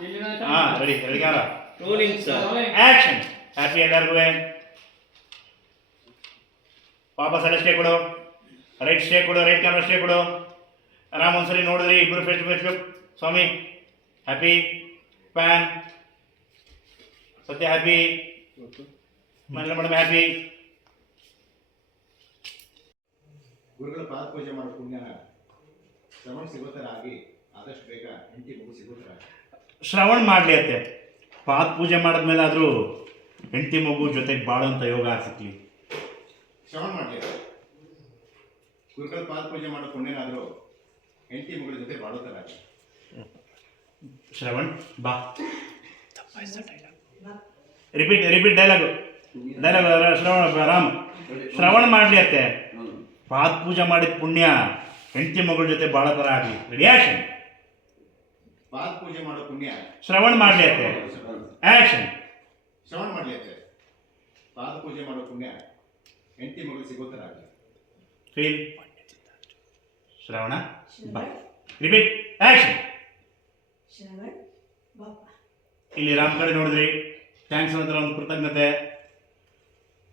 ಹಾ ready ready camera rolling sir. Action. Happy ಎಲ್ಲರಿಗೂ. ವಾಪಸ್ ಅಲ್ಲೇ ಸ್ಟೇ ಕೊಡು, ರೈಟ್ ಸ್ಟೇ ಕೊಡು, ರೈಟ್ ಕ್ಯಾಮ್ರಾ ಸ್ಟೇ ಕೊಡು. ಆರಾಮ್ ಒಂದ್ಸರಿ ನೋಡಿದ್ರಿ ಇಬ್ಬರು ಫೇಸ್ ಟು ಫೇಸ್ ಲುಕ್. ಸ್ವಾಮಿ ಹ್ಯಾಪಿ, ಪ್ಯಾನ್ ಸತ್ಯ ಹ್ಯಾಪಿ, ಮನೆಲ್ಲ ಮೇಡಮ್ ಹ್ಯಾಪಿ. ಗುರುಗಳ ಪಾದ ಪೂಜೆ ಮಾಡೋ ಪುಣ್ಯನ ಶ್ರವಣ ಸಿಗೋ ಥರ ಆಗಿ ಆದಷ್ಟು ಬೇಗ ಹೆಂಡತಿ ಮಗು ಸಿಗೋ ಥರ ಶ್ರವಣ್ ಮಾಡಲಿ ಅತ್ತೆ. ಪಾದ ಪೂಜೆ ಮಾಡಿದ್ಮೇಲೆ ಆದರೂ ಹೆಂಡತಿ ಮಗು ಜೊತೆಗೆ ಬಾಳೋಂಥ ಯೋಗ ಸಿಕ್ಕಲಿ. ಶ್ರವಣ ಮಾಡಲಿ. ಗುರುಗಳ ಪಾದ ಪೂಜೆ ಮಾಡೋ ಪುಣ್ಯನಾದರೂ ಹೆಂಡತಿ ಮಗಳ ಜೊತೆ ಬಾಳೋ ಥರ ಆಗಿ. ಶ್ರವಣ್ ಬಾ. Repeat repeat dialogue dialogue. Ram Shravan ಮಾಡಲಿ ಅತ್ತೆ. ಪಾದ ಪೂಜೆ ಮಾಡಿದ ಪುಣ್ಯ ಹೆಂಡತಿ ಮಗಳ ಜೊತೆ ಬಾಳ ಥರ ಆಗಲಿ. Ready action. ಪಾದ ಪೂಜೆ ಮಾಡೋ ಪುಣ್ಯ ಶ್ರವಣ್ ಮಾಡಲಿ ಅತ್ತೆ. ಆಕ್ಷನ್. ಶ್ರವಣ ಮಾಡಲಿ ಅತ್ತೆ. ಪಾದ ಪೂಜೆ ಮಾಡೋ ಪುಣ್ಯ ಹೆಂಡತಿ ಮಗಳು ಸಿಗೋ ಥರ ಆಗಿ. ಫೀಲ್. ಶ್ರವಣ ಬಾ. Repeat action. ಇಲ್ಲಿ ರಾಮ್ ಕಡೆ ನೋಡಿದ್ರಿ, ಥ್ಯಾಂಕ್ಸ್ ಅಂತ ಒಂದು ಕೃತಜ್ಞತೆ.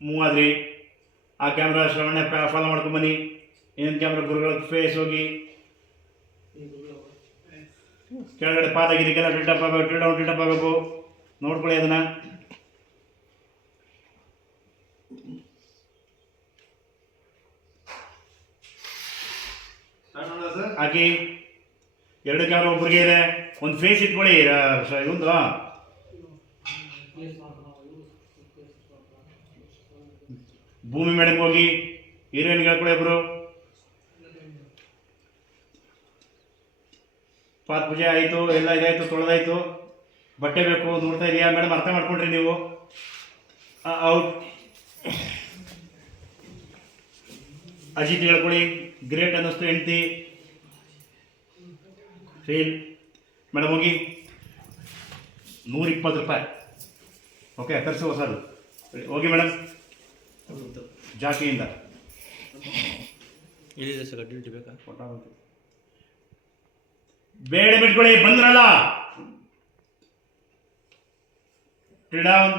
ಮೂವ್ ಆದ್ರಿ. ಆ ಕ್ಯಾಮ್ರಾ ಶ್ರವಣ ಫಾಲೋ ಮಾಡ್ಕೊಂಬನ್ನಿ. ಇನ್ನೊಂದು ಕ್ಯಾಮ್ರಾ ಗುರುಗಳ ಫೇಸ್ ಹೋಗಿ ಕೆಳಗಡೆ ಪಾದ ಗಿರಿಗೆಲ್ಲ ಟಿಲ್ಟಪ್ ಆಗಬೇಕು, ಟಿಲ್ಟಪ್ ಆಗಬೇಕು. ನೋಡ್ಕೊಳ್ಳಿ ಅದನ್ನ. ಹಾಕಿ. ಎರಡು ಕ್ಯಾಮ್ರಾ ಒಬ್ರಿಗೆ ಇದೆ. ಒಂದು ಫೇಸ್ ಇಟ್ಕೊಳ್ಳಿ ಇವಂದು. ಭೂಮಿ ಮೇಡಮ್ ಹೋಗಿ ಹೀರೋಯಿನ್ ಹೇಳ್ಕೊಳ್ಳಿ ಒಬ್ರು. ಪಾದ ಪೂಜೆ ಆಯಿತು, ಎಲ್ಲ ಇದಾಯಿತು, ತೊಳೆದಾಯ್ತು. ಬಟ್ಟೆ ಬೇಕು, ನೋಡ್ತಾ ಇದೆಯಾ ಮೇಡಮ್? ಅರ್ಥ ಮಾಡ್ಕೊಂಡ್ರಿ ನೀವು? ಔಟ್. ಅಜಿತ್ ಹೇಳ್ಕೊಳ್ಳಿ, ಗ್ರೇಟ್ ಅನ್ನಿಸ್ತು ಹೆಂಡ್ತಿ. ಫೇಲ್. ಮೇಡಮ್ ಹೋಗಿ 120 ರೂಪಾಯಿ. ಓಕೆ ತರಿಸಿ ಹೊಸದು. ಹೋಗಿ ಮೇಡಮ್ ಜಾಕಿಯಿಂದ. ಇಲ್ಲಿದೆ ಸರ್, ಡ್ಯೂಟಿ ಬೇಕಾ? ಬೇಡ ಬಿಟ್ಕೊಳ್ಳಿ, ಬಂದ್ರಲ್ಲ. ಡೌನ್.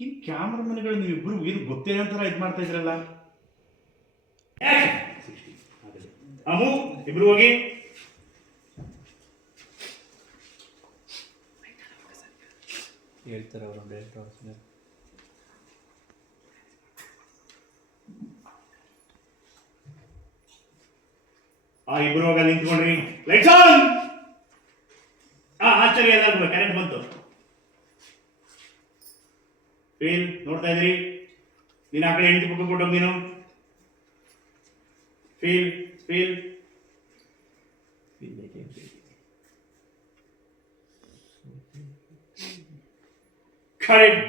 ಈ ಕ್ಯಾಮ್ರಾ ಮನೆಗಳು ನೀವಿಬ್ರು ಏನು ಗೊತ್ತೇ ಅಂತಾರ ಇದು ಮಾಡ್ತಾ ಇದ್ರಲ್ಲ. ಅಮ್ಮು ಇಬ್ರು ಹೋಗಿ. ಹೇಳ್ತಾರೆ ಅವರು ಡೈರೆಕ್ಟರ್. ಆ ಇಬ್ರು ಹೋಗ ನಿಂತ್ಕೊಂಡ್ರಿ. Lights on. ಆಶ್ಚರ್ಯ ಎಲ್ಲ ಕರೆಂಟ್ ಬಂತು. ಫೀಲ್. ನೋಡ್ತಾ ಇದ್ರಿ ನೀನು ಆ ಕಡೆ ಹೆಂಡತಿ ಪಕ್ಕ ಕೊಟ್ಟೋಗಿ ನೀನು. Feel feel. ಕರೆಕ್ಟ್.